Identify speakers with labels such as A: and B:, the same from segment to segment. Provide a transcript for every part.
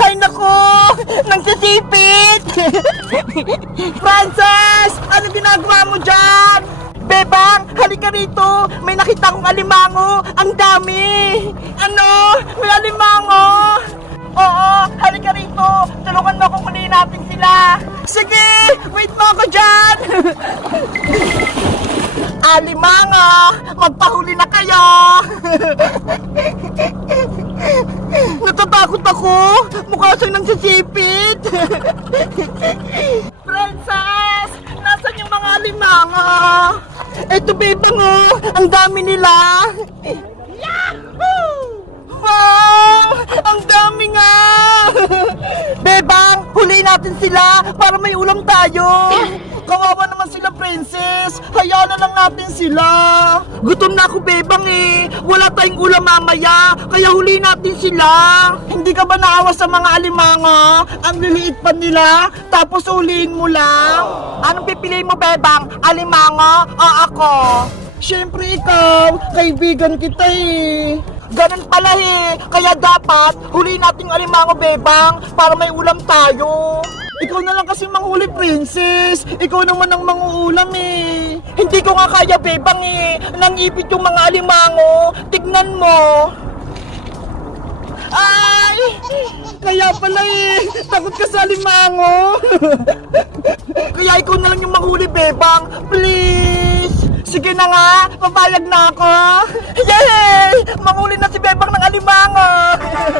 A: Ay nako! Nagsisipit! Frances! Ano ginagawa mo dyan? Bebang, halika rito! May nakita akong alimango! Ang dami! Ano? May alimango! Oo, halika rito! Tulungan mo akong kunin natin sila! Sige! Wait mo ako dyan! Alimango! Magpahuli na kayo! Natatakot ako! Mukha siyang nagsisipit! Princess! Nasaan yung mga alimango? Eto, bebang oh! Ang dami nila! Yahoo! Wow! Ang dami nga! Bebang, huliin natin sila para may ulam tayo! Kawawa naman sila, princess! Hayaan na lang natin sila! Gutom na ako, Bebang eh! Wala tayong ulam mamaya, kaya huliin natin sila! Hindi ka ba naawa sa mga alimanga? Ang liliit pa nila, tapos huliin mo lang? Anong pipiliin mo, Bebang? Alimanga o ako? Siyempre ikaw, kaibigan kita eh. Ganun pala eh. Kaya dapat huli nating alimango bebang para may ulam tayo. Ikaw na lang kasi manghuli, princess. Ikaw naman ang manguulam eh. Hindi ko nga kaya, bebang eh. Nangipit yung mga alimango. Tignan mo. Ay! Kaya pala eh. Takot ka sa alimango. kaya ikaw na lang yung manghuli, bebang. Please! Sige na nga, papayag na ako. Yay! Manghuli na si Bebang ng alimango.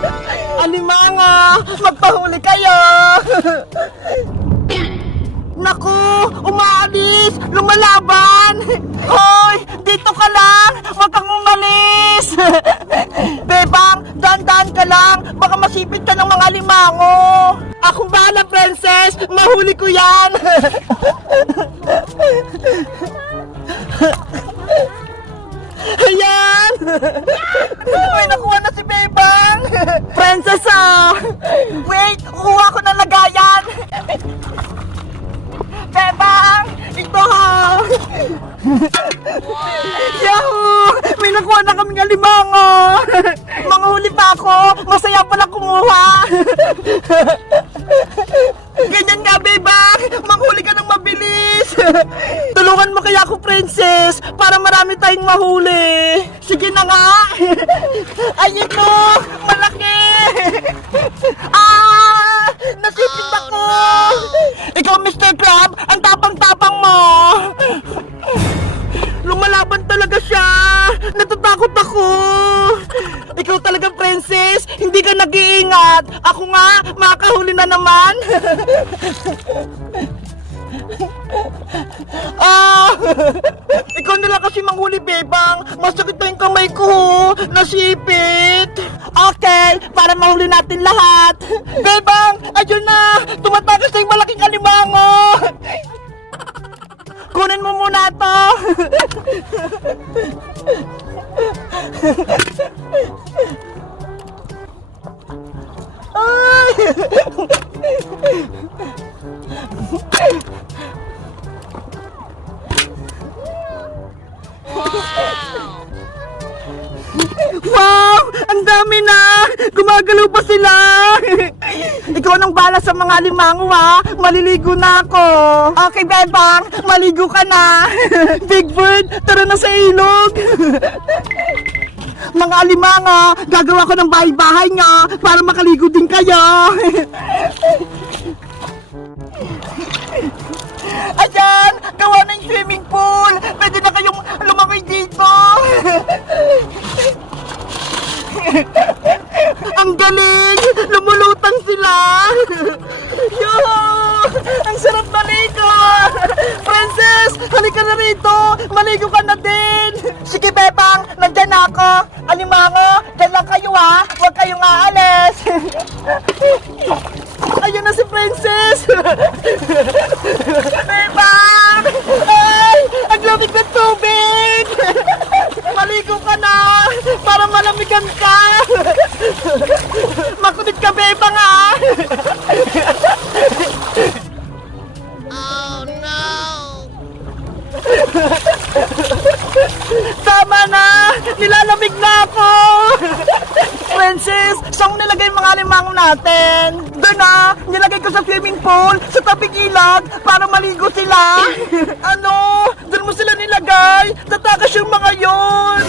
A: alimango, magpahuli kayo. Naku, umaalis, lumalaban. Hoy, dito ka lang, huwag kang umalis. Bebang, dandan ka lang, baka masipit ka ng mga alimango. Ako bahala, princess, mahuli ko yan. May nakuha na si Bebang! Princess, ah! Wait! Kuha ko ng lagayan! Bebang! Ito, ha! Yahoo! May nakuha na kaming alimango! Manghuli pa ako! Masaya pala kumuha! Ganyan nga, Bebang! Manghuli ka ng mabilis! Tulungan mo kaya ako, Princess, para marami tayong mahuli. Sige na nga. Ayun mo, malaki. Ah, nasipit ako. Ikaw, Mr. Crab, ang tapang-tapang mo. Lumalaban talaga siya. Natatakot ako. Ikaw talaga, princess. Hindi ka nag-iingat. Ako nga, makakahuli na naman. Ah! Ikaw na lang kasi manghuli, Bebang. Masakit na yung kamay ko. Nasipit. Okay, para mahuli natin lahat. Bebang, ayun na. Tumatakas na yung malaking alimango. Kunin mo muna to. Ay! Wow! Ang dami na! Gumagalaw pa sila! Ikaw nang bala sa mga limango ha! Maliligo na ako! Okay, Bebang! Maligo ka na! Big Bird, tara na sa ilog! Mga alimanga, gagawa ko ng bahay-bahay nga para makaligo din kayo! Ang galing! Lumulutan sila! Yo! Ang sarap maligo! Princess! Halika na rito! Maligo ka na din! Sige, Bebang! Nandyan na ako! Alimango! Dyan lang kayo ha! Huwag kayong aalis! Ayun na si Princess! Nilalamig na ako! Princess, saan mo nilagay mga alimango natin? Doon na! Nilagay ko sa swimming pool, sa tabing ilog, para maligo sila! ano? Doon mo sila nilagay? Tatakas yung mga yon!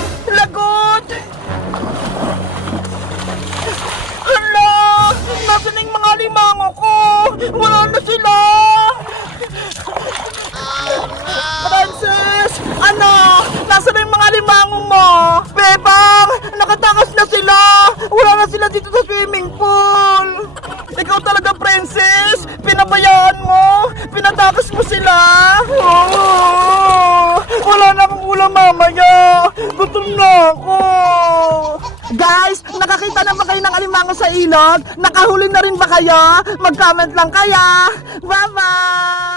A: Swimming pool! Ikaw talaga, Princess! Pinabayaan mo! Pinatakas mo sila! Oh, wala na akong ulam mamaya! Gutom na ako! Guys, nakakita na ba kayo ng alimango sa ilog? Nakahuli na rin ba kayo? Mag-comment lang kaya! Bye-bye!